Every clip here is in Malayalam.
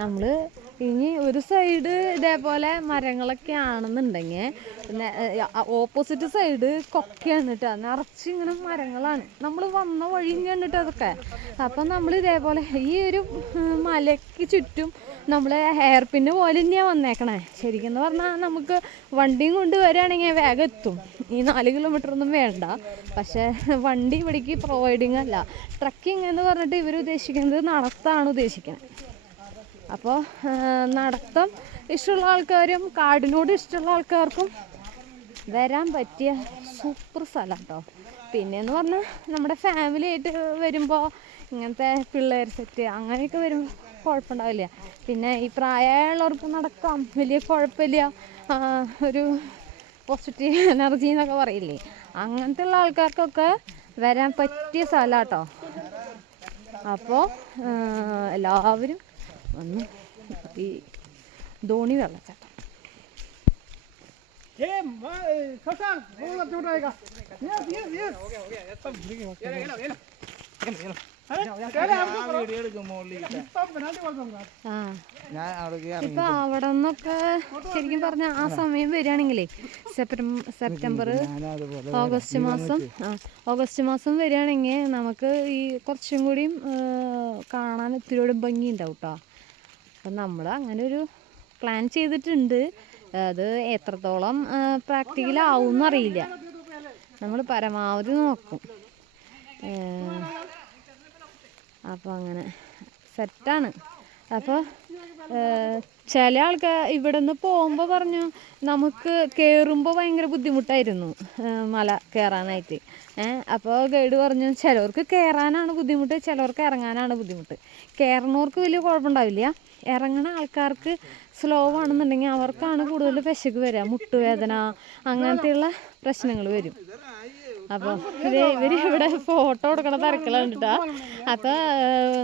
നമ്മൾ ഇനി ഒരു സൈഡ് ഇതേപോലെ മരങ്ങളൊക്കെ ആണെന്നുണ്ടെങ്കിൽ പിന്നെ ഓപ്പോസിറ്റ് സൈഡ് കൊക്കയാണ് കേട്ടോ, നിറച്ച് ഇങ്ങനെ മരങ്ങളാണ്. നമ്മൾ വന്ന വഴി കണ്ടിട്ട് അതൊക്കെ. അപ്പം നമ്മൾ ഇതേപോലെ ഈ ഒരു മലയ്ക്ക് ചുറ്റും നമ്മൾ ഹെയർ പിന്ന് പോലെ തന്നെയാണ് വന്നേക്കണേ. ശരിക്കും പറഞ്ഞാൽ നമുക്ക് വണ്ടിയും കൊണ്ട് വരികയാണെങ്കിൽ വേഗം എത്തും, ഈ 4 കിലോമീറ്ററൊന്നും വേണ്ട. പക്ഷേ വണ്ടി ഇവിടേക്ക് പ്രൊവൈഡിങ് അല്ല. ട്രക്കിംഗ് എന്ന് പറഞ്ഞിട്ട് ഇവർ ഉദ്ദേശിക്കുന്നത് നടത്താണ് ഉദ്ദേശിക്കുന്നത്. അപ്പോൾ നടത്തം ഇഷ്ടമുള്ള ആൾക്കാരും കാടിനോട് ഇഷ്ടമുള്ള ആൾക്കാർക്കും വരാൻ പറ്റിയ സൂപ്പർ സ്ഥലം കേട്ടോ. പിന്നെയെന്ന് പറഞ്ഞാൽ നമ്മുടെ ഫാമിലി ആയിട്ട് വരുമ്പോൾ ഇങ്ങനത്തെ പിള്ളേർ സെറ്റ് അങ്ങനെയൊക്കെ വരുമ്പോൾ കുഴപ്പമുണ്ടാവില്ല. പിന്നെ ഈ പ്രായമുള്ളവർക്ക് നടക്കാം, വലിയ കുഴപ്പമില്ല. ഒരു പോസിറ്റീവ് എനർജി എന്നൊക്കെ പറയില്ലേ, അങ്ങനത്തെ ഉള്ള ആൾക്കാർക്കൊക്കെ വരാൻ പറ്റിയ സ്ഥലം കേട്ടോ. അപ്പോൾ എല്ലാവരും വന്ന് ഈ ധോണി വെള്ളച്ചാട്ടം ഇപ്പൊ അവിടെ നിന്നൊക്കെ ശരിക്കും പറഞ്ഞ ആ സമയം വരികയാണെങ്കിലേ സെപ്റ്റംബർ ഓഗസ്റ്റ് മാസം വരികയാണെങ്കിൽ നമുക്ക് ഈ കുറച്ചും കൂടിയും കാണാൻ ഇത്തിരി ഭംഗി ഉണ്ടാവും കേട്ടോ. അപ്പം നമ്മൾ അങ്ങനെ ഒരു പ്ലാൻ ചെയ്തിട്ടുണ്ട്. അത് എത്രത്തോളം പ്രാക്ടിക്കലാവും എന്നറിയില്ല. നമ്മൾ പരമാവധി നോക്കും. അപ്പോൾ അങ്ങനെ സെറ്റാണ്. അപ്പോൾ ചില ആൾക്കാർ ഇവിടെ നിന്ന് പോകുമ്പോൾ പറഞ്ഞു നമുക്ക് കയറുമ്പോൾ ഭയങ്കര ബുദ്ധിമുട്ടായിരുന്നു മല കയറാനായിട്ട്. അപ്പോൾ ഗൈഡ് പറഞ്ഞു ചിലവർക്ക് കയറാനാണ് ബുദ്ധിമുട്ട്, ചിലവർക്ക് ഇറങ്ങാനാണ് ബുദ്ധിമുട്ട്. കയറുന്നവർക്ക് വലിയ കുഴപ്പമുണ്ടാവില്ല, ഇറങ്ങുന്ന ആൾക്കാർക്ക് സ്ലോ ആണെന്നുണ്ടെങ്കിൽ അവർക്കാണ് കൂടുതൽ പെശക് വരിക, മുട്ടുവേദന അങ്ങനത്തെയുള്ള പ്രശ്നങ്ങൾ വരും. അപ്പോൾ ഇവർ ഇവിടെ ഫോട്ടോ എടുക്കണ തിരക്കലാണ് കേട്ടോ. അപ്പോൾ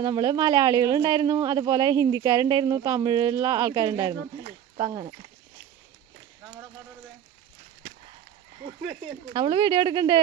നമ്മൾ മലയാളികളുണ്ടായിരുന്നു, അതുപോലെ ഹിന്ദിക്കാരുണ്ടായിരുന്നു, തമിഴുള്ള ആൾക്കാരുണ്ടായിരുന്നു. അപ്പം അങ്ങനെ നമ്മൾ വീഡിയോ എടുക്കണ്ടേ.